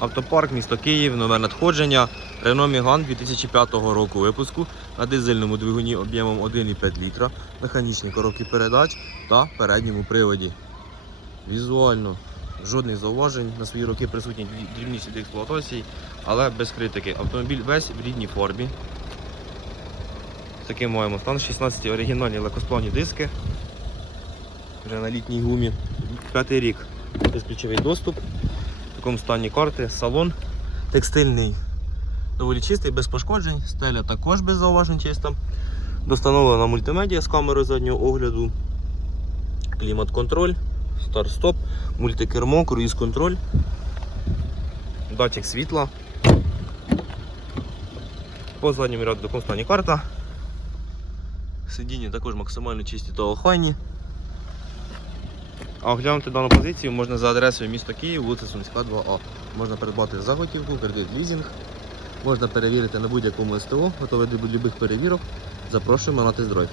Автопарк, місто Київ, нове надходження. Renault Megane 2005 року випуску на дизельному двигуні об'ємом 1,5 літра, механічній коробці передач та передньому приводі. Візуально жодних зауважень. На свої роки присутні дріб- дрібні сліди експлуатації, але без критики. Автомобіль весь в рідній формі. Таким маємо стан 16 оригінальні легкосплавні диски. Вже на літній гумі. П'ятий рік. Безключовий доступ. Такому стані карти, салон текстильний, доволі чистий, без пошкоджень, стеля також без зауважень чиста. Достановлена мультимедіа з камерою заднього огляду, клімат-контроль, старт-стоп, мультикермо, круїз-контроль, датчик світла. По задньому ряду такому стані карта. Сидіння також максимально чисті та охайні. А оглянути дану позицію можна за адресою міста Київ, вулиця Сумська, 2А. Можна придбати за готівку, кредит, лізінг. Можна перевірити на будь-якому СТО, готовий до будь-яких перевірок. Запрошуємо на тест-драйв.